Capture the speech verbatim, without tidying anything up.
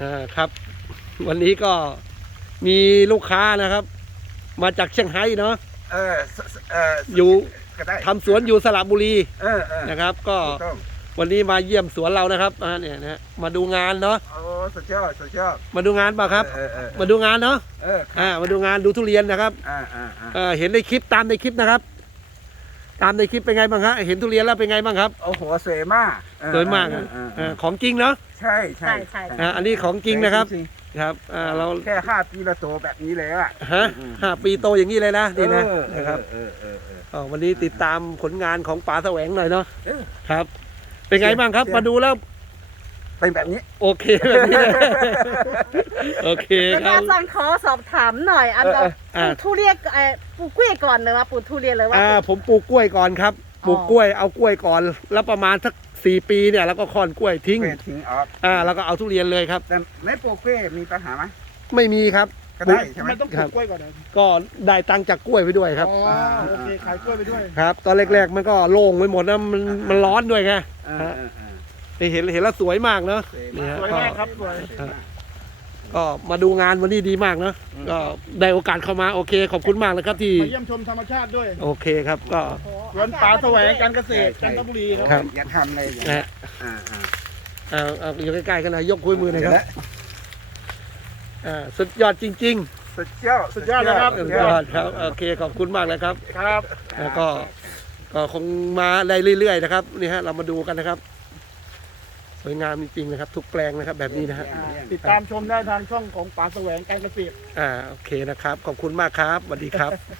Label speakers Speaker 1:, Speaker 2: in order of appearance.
Speaker 1: อ่าครับ วันนี้ก็มีลูกค้านะครับ มาจากเชียงไฮ้เนาะ
Speaker 2: เออเออ
Speaker 1: อยู่
Speaker 2: ก็ได้
Speaker 1: ทำสวนอยู่สระบุรี
Speaker 2: เออเออ
Speaker 1: นะครับ ก็
Speaker 2: ถูกต้อง
Speaker 1: วันนี้มาเยี่ยมสวนเรานะครับอ่าเนี่ยนะมาดูงานเนาะ
Speaker 2: โอ้สุดยอดสุดยอด
Speaker 1: มาดูงานเปล่าครับ
Speaker 2: เออเออเออ
Speaker 1: มาดูงานเนาะ
Speaker 2: เออ
Speaker 1: อ่ามาดูงานดูทุเรียนนะครับ
Speaker 2: อ่าอ่าอ่า
Speaker 1: เอ่อเห็นในคลิปตามในคลิปนะครับ ตามในคลิปเป็นไงบ้างครับเห็นทุเรียนแล้วเป็นไงบ้างครับ
Speaker 2: โอ้โหสวยมากเออ
Speaker 1: สวยมาก
Speaker 2: เอ
Speaker 1: อ่ะ
Speaker 2: อเออเอ
Speaker 1: อ่า
Speaker 2: อ
Speaker 1: ของจริงเนาะ
Speaker 2: ใช่ใช่
Speaker 3: ใช่ใช่
Speaker 1: อ่าอันนี้ของจริงนะครับ
Speaker 2: จง
Speaker 1: ครับอ่าเรา
Speaker 2: ๆแค่ห้าปีละโตแบบนี้เลยอ่ะ
Speaker 1: ฮะห้าปีโตอย่างนี้เลยนะนี่นะ
Speaker 2: เออ
Speaker 1: นะครับ
Speaker 2: เออเออเออ
Speaker 1: อ๋อวันนี้ติดตามผลงานของป๋าแสวงหน่อยเนาะ
Speaker 2: เออ
Speaker 1: ครับ เป็นไงบ้างครับ
Speaker 2: เสีย
Speaker 1: มาดูแล้ว
Speaker 2: เป็นแบบนี้
Speaker 1: โอเคแบบนี้เลยโอเค
Speaker 3: เป็น
Speaker 1: ครั
Speaker 3: อา
Speaker 1: บ
Speaker 3: จารย์ขอสอบถามหน่อย อันเรา
Speaker 2: เออ
Speaker 3: ปลูกทุเรียนเอ่อปลูกกล้วยก่อนเลยว่าปลูกทุเรียนเลยว่า
Speaker 1: อ่าผมปลูกกล้วยก่อนครับปลูกกล้วยเอากล้วยก่อน แล้วประมาณสักสี่ปีเนี่ยแล้วก็ค่อนกล้วยทิ้ง
Speaker 2: เกรดทิ้งออก
Speaker 1: อ่าแล้วก็เอาทุเรียนเลยครับ
Speaker 2: แต่ไม่ปลูกเป้มีปัญหาไหม
Speaker 1: ไม่มีครับ
Speaker 2: ก็ได้ใช่
Speaker 4: ทำ
Speaker 2: ไห
Speaker 4: ไม
Speaker 2: ม
Speaker 4: ต้องปลูกกล้วยก่อนนะ
Speaker 1: ก็ได้ตังค์จากกล้วยไปด้วยครับ
Speaker 4: อ๋อโอเคขายกล้วยไปด้วย
Speaker 1: ครับ ตอนแรกๆมันก็โล่งไปหมดนะมันมันร้อนด้วยไง
Speaker 2: เออเออเออ
Speaker 1: เห็นเห็นแล้วสวยมากเนาะ
Speaker 2: สวย
Speaker 1: นี่
Speaker 2: มาก
Speaker 1: ฮะ
Speaker 4: สวยมากครับสวย
Speaker 1: ก็มาดูงานวันนี้ดีมากเนาะก็ได้โอกาสเข้ามาโอเค ขอบคุณมากเลยครับที่
Speaker 4: มาเยี่ยมชมธรรมชาติด้วย
Speaker 1: โอเคครับก็
Speaker 4: สวนป่าแสวงการเกษตรจันทบุรีครับ
Speaker 1: ครับ
Speaker 2: อย่าทำเลยอย่าง
Speaker 1: นะ
Speaker 2: นี้
Speaker 1: ฮะ
Speaker 2: อ่าอ่า
Speaker 1: เอาเอาอยู่ใกล้ๆกันหน่อยยกคุยมือหน่อยครับ
Speaker 2: เดี๋ว
Speaker 1: อ่าสุดยอดจริง
Speaker 2: สุดยอด
Speaker 4: สุดยอดเลยครับ
Speaker 1: ๆสุดยอดครับโอเคขอบคุณมากเลยครับ
Speaker 4: ครับ
Speaker 1: แล้วก็ก็คงมาได้เรื่อยๆนะครับนี่ฮะเรามาดูกันนะครับ สวยงามจริงๆนะครับ ทุกแปลงนะครับ แบบนี้นะฮะ
Speaker 4: ติดตามชมได้ทางช่องของป่าแสวงการเกษตร
Speaker 1: อ่าโอเคนะครับ ขอบคุณมากครับสวัสดีครับ